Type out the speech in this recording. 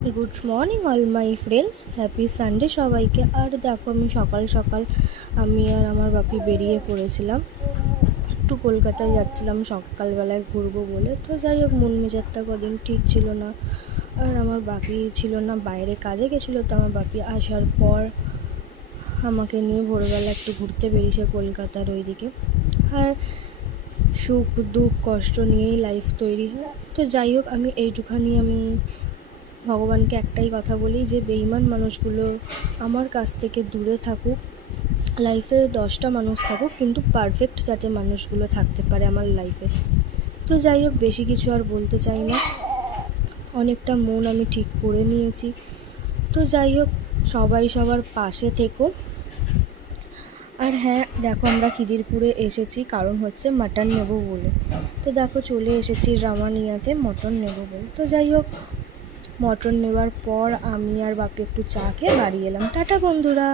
Good morning all my friends, happy Sunday সবাইকে। আর দেখো, আমি সকাল সকাল আমি আর আমার বাপি বেরিয়ে পড়েছিলাম, একটু কলকাতায় যাচ্ছিলাম সকালবেলায় ঘুরবো বলে। তো যাই হোক, মন মেজাজটা কদিন ঠিক ছিল না, আর আমার বাপি ছিল না, বাইরে কাজে গেছিলো। তো আমার বাপি আসার পর আমাকে নিয়ে ভোরবেলা একটু ঘুরতে বেরিয়েছে কলকাতার ওইদিকে। আর সুখ দুঃখ কষ্ট নিয়েই লাইফ তৈরি হয়। তো যাই হোক, আমি এইটুখানি আমি ভগবানকে একটাই কথা বলি যে বেঈমান মানুষগুলো আমার কাছ থেকে দূরে থাকুক। লাইফে 10টা মানুষ থাকুক, কিন্তু পারফেক্ট যাতে মানুষগুলো থাকতে পারে আমার লাইফে। তো যাই হোক, বেশি কিছু আর বলতে চাই না, অনেকটা মন আমি ঠিক করে নিয়েছি। তো যাই হোক, সবাই সবার পাশে থেকো। আর হ্যাঁ, দেখো, আমরা খিদিরপুরে এসেছি, কারণ হচ্ছে মাটন নেবো বলে। তো দেখো, চলে এসেছি রামানিয়াতে মটন নেবো বলে। তো যাই হোক, মটন নেওয়ার পর আমি আর বাপি একটু চা খেয়ে বাড়ি এলাম। টাটা বন্ধুরা।